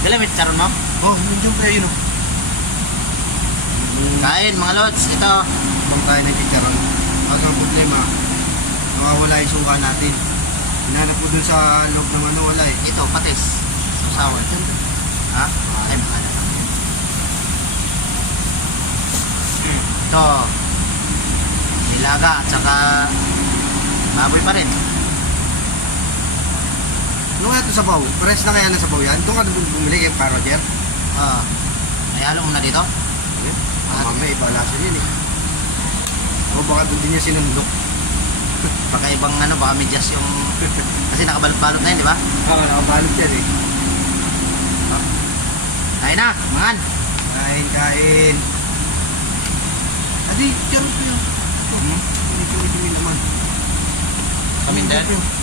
Dala may charon mo? Oh, yun pre, yun o. Kain mga lods, ito. Ibang tayo ng chicharon. Kaso ang problema, nawawala yung suka natin. Hinanap ko dun sa loob ng ano, wala eh. Ito, patis. Sausawan. Ha? Ay, mahal. Ito. Nilaga, tsaka baboy pa rin. Ano kaya ito sabaw? Pares na kaya ng sabaw yan? Doon ka bumili kay Pa Roger? Ah. Ay, halo muna dito. Mamaya ibalasan yun eh. O baka doon din niya sinundok. Baka ibang ano, baka medyas yung... Kasi nakabalot-balot na yun, di ba? Oo, nakabalot yan eh. Kain na, mangan. Kain, kain. Adi, charot ko yun. Hindi ko naman. Kami din.